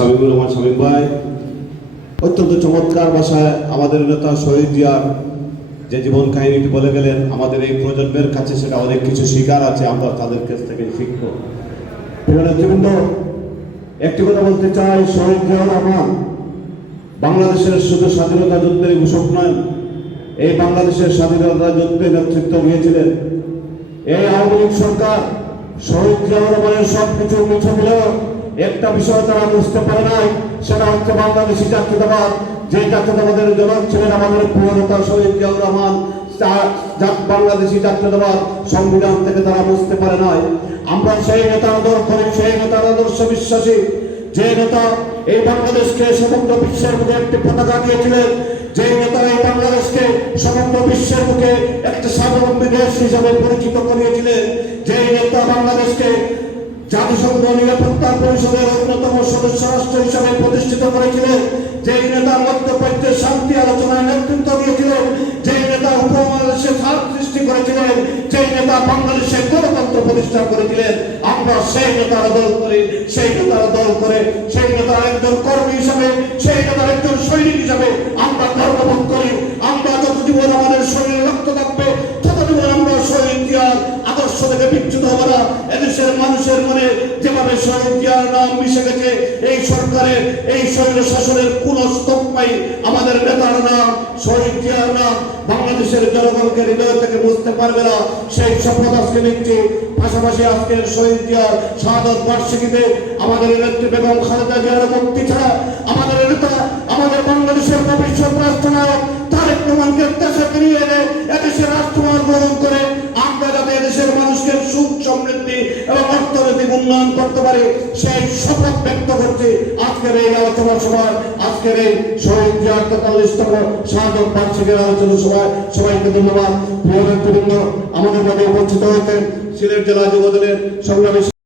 শামীমুর রহমান শামীম ভাই, অত্যন্ত চমৎকার ভাষায় আমাদের নেতা শহীদ জিয়ার যে জীবন কাহিনীটি বলে গেলেন, আমাদের এই প্রজন্মের কাছে সেটা অনেক কিছু শিকার আছে, আমরা তাদের কাছ থেকে শিখব। একটি কথা বলতে চাই, শহীদ জিয়াউর রহমান, বাংলাদেশের শুধু স্বাধীনতা যুদ্ধের ঘোষক নয়, এই বাংলাদেশের স্বাধীনতা যুদ্ধে নেতৃত্ব দিয়েছিলেন। এই আওয়ামী লীগ সরকার শহীদ জিয়াউর রহমানের সব কিছু মুছে দিলেও একটা বিষয় তারা বুঝতে পারে নাই, সেটা হচ্ছে বাংলাদেশি জাতীয়তাবাদ। যে জাতীয়তাবাদের জনক ছিলেন আমাদের প্রিয় নেতা শহীদ জিয়াউর রহমান বাংলাদেশি জাতীয়তাবাদ সংবিধান থেকে তারা বুঝতে পারে নাই। আমরা সেই নেতার আদর করি সেই নেতার আদর্শ বিশ্বাসী। যে নেতা এই বাংলাদেশকে সমগ্র বিশ্বের মুখে একটি পতাকা দিয়েছিলেন যে নেতা এই বাংলাদেশকে সমগ্র বিশ্বের মুখে একটা স্বাবলম্বী দেশ হিসাবে পরিচিত করিয়েছিলেন যে নেতা বাংলাদেশকে জাতিসংঘ নিরাপত্তা পরিষদের অন্যতম সদস্য রাষ্ট্র হিসাবে প্রতিষ্ঠিত করেছিলেন যেই নেতা মধ্যপ্রাচ্যের শান্তি আলোচনায় নেতৃত্ব দিয়েছিলেন যেই নেতা উপমহাদেশে ছাড় সৃষ্টি করেছিলেন, যেই নেতা বাংলাদেশে গণতন্ত্র প্রতিষ্ঠা করেছিলেন, আমরা সেই নেতার দল করি, সেই নেতার দল করে, সেই নেতার একজন কর্মী হিসাবে, সেই নেতার একজন সৈনিক হিসাবে আদর্শ থেকে বিচ্যুত হবে না। এদেশের মানুষের মনে যেভাবে শহীদ নাম মিশে গেছে, এই সরকারের, এই শৈল শাসনের কোন স্তম্ভাই আমাদের নেতার নাম শহীদ জিয়ার নাম বাংলাদেশের জনগণকে হৃদয় থেকে বুঝতে পারবে না। সেই শপথ আজকে নিচ্ছি। পাশাপাশি আজকের শহীদ জিয়ার শাহাদত বার্ষিকীতে আমাদের নেত্রী বেগম খালেদা জিয়ার মুক্তি ছাড়া আমাদের নেতা, আমাদের বাংলাদেশের ভবিষ্যৎ রাষ্ট্রনায়ক তারেক রহমানকে দেশে ফিরিয়ে এনে এদেশের রাষ্ট্রভার গ্রহণ করে উন্নয়ন করতে পারে, সেই শপথ ব্যক্ত করছে আজকের এই আলোচনা সভায়। আজকের এই শহীদ তেতাল্লিশতম সাধক বার্ষিকের আলোচনা সভায় সবাইকে ধন্যবাদ। প্রিয় নেতৃবৃন্দ, আমাদের মধ্যে উপস্থিত হয়েছেন সিলেট জেলা যুবদলের সংগ্রামী